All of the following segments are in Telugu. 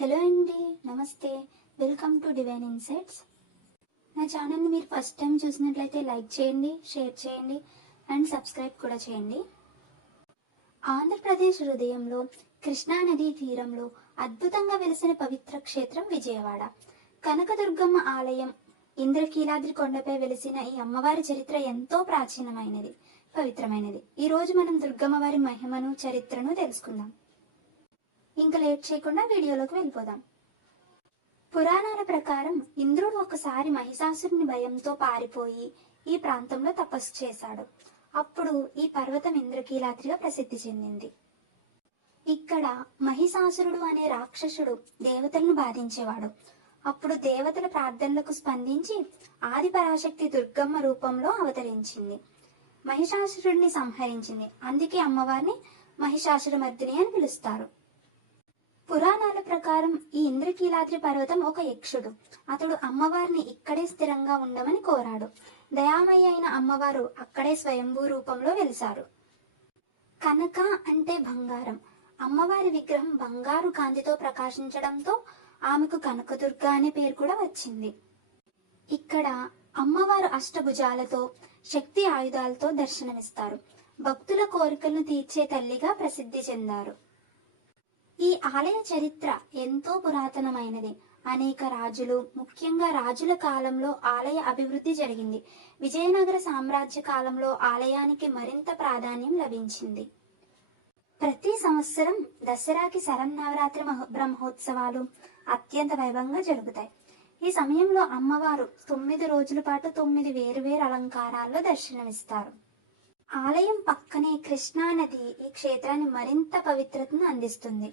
హలో అండి, నమస్తే. Welcome to divine insights. నా ఛానల్ని మీరు ఫస్ట్ టైం చూసినట్లయితే లైక్ చేయండి, షేర్ చేయండి అండ్ సబ్స్క్రైబ్ కూడా చేయండి. ఆంధ్రప్రదేశ్ హృదయంలో కృష్ణా నదీ తీరంలో అద్భుతంగా వెలిసిన పవిత్ర క్షేత్రం విజయవాడ. కనకదుర్గమ్మ ఆలయం ఇంద్రకీలాద్రి కొండపై వెలిసిన ఈ అమ్మవారి చరిత్ర ఎంతో ప్రాచీనమైనది, పవిత్రమైనది. ఈ రోజు మనం దుర్గమ్మ వారి మహిమను, చరిత్రను తెలుసుకుందాం. ఇంకా లేట్ చేయకుండా వీడియోలోకి వెళ్ళిపోదాం. పురాణాల ప్రకారం ఇంద్రుడు ఒకసారి మహిషాసురుని భయంతో పారిపోయి ఈ ప్రాంతంలో తపస్సు చేశాడు. అప్పుడు ఈ పర్వతం ఇంద్రకీలాద్రిగా ప్రసిద్ధి చెందింది. ఇక్కడ మహిషాసురుడు అనే రాక్షసుడు దేవతలను బాధించేవాడు. అప్పుడు దేవతల ప్రార్థనలకు స్పందించి ఆది పరాశక్తి దుర్గమ్మ రూపంలో అవతరించింది. మహిషాసురుడిని సంహరించింది. అందుకే అమ్మవారిని మహిషాసురమర్దిని అని పిలుస్తారు. పురాణాల ప్రకారం ఈ ఇంద్రకీలాద్రి పర్వతం ఒక యక్షుడు. అతడు అమ్మవారిని ఇక్కడే స్థిరంగా ఉండమని కోరాడు. దయామయ్య అయిన అమ్మవారు అక్కడే స్వయంభూ రూపంలో వెలిశారు. కనక అంటే బంగారం. అమ్మవారి విగ్రహం బంగారు కాంతితో ప్రకాశించడంతో ఆమెకు కనకదుర్గ అనే పేరు కూడా వచ్చింది. ఇక్కడ అమ్మవారు అష్టభుజాలతో, శక్తి ఆయుధాలతో దర్శనమిస్తారు. భక్తుల కోరికలను తీర్చే తల్లిగా ప్రసిద్ధి చెందారు. ఈ ఆలయ చరిత్ర ఎంతో పురాతనమైనది. అనేక రాజులు, ముఖ్యంగా రాజుల కాలంలో ఆలయ అభివృద్ధి జరిగింది. విజయనగర సామ్రాజ్య కాలంలో ఆలయానికి మరింత ప్రాధాన్యం లభించింది. ప్రతి సంవత్సరం దసరాకి శరన్నవరాత్రి బ్రహ్మోత్సవాలు అత్యంత వైభవంగా జరుగుతాయి. ఈ సమయంలో అమ్మవారు 9 రోజుల పాటు 9 వేరువేరు అలంకారాల్లో దర్శనమిస్తారు. ఆలయం పక్కనే కృష్ణా నది ఈ క్షేత్రాన్ని మరింత పవిత్రతను అందిస్తుంది.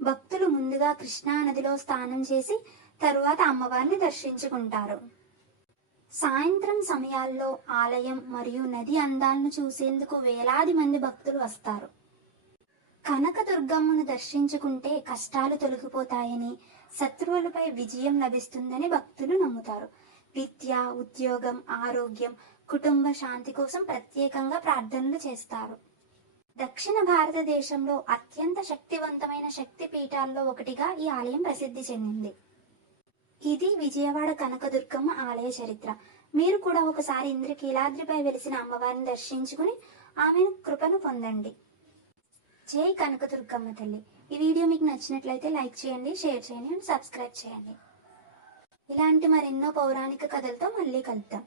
భక్తులు ముందుగా కృష్ణా నదిలో స్నానం చేసి తరువాత అమ్మవారిని దర్శించుకుంటారు. సాయంత్రం సమయాల్లో ఆలయం మరియు నది అందాలను చూసేందుకు వేలాది మంది భక్తులు వస్తారు. కనకదుర్గమ్మను దర్శించుకుంటే కష్టాలు తొలగిపోతాయని, శత్రువులపై విజయం లభిస్తుందని భక్తులు నమ్ముతారు. విద్య, ఉద్యోగం, ఆరోగ్యం, కుటుంబ శాంతి కోసం ప్రత్యేకంగా ప్రార్థనలు చేస్తారు. దక్షిణ భారతదేశంలో అత్యంత శక్తివంతమైన శక్తి పీఠాల్లో ఒకటిగా ఈ ఆలయం ప్రసిద్ధి చెందింది. ఇది విజయవాడ కనకదుర్గమ్మ ఆలయ చరిత్ర. మీరు కూడా ఒకసారి ఇంద్రకీలాద్రిపై వెలిసిన అమ్మవారిని దర్శించుకుని ఆమె కృపను పొందండి. జై కనకదుర్గమ్మ తల్లి. ఈ వీడియో మీకు నచ్చినట్లయితే లైక్ చేయండి, షేర్ చేయండి అండ్ సబ్స్క్రైబ్ చేయండి. ఇలాంటి మరెన్నో పౌరాణిక కథలతో మళ్ళీ కలుద్దాం.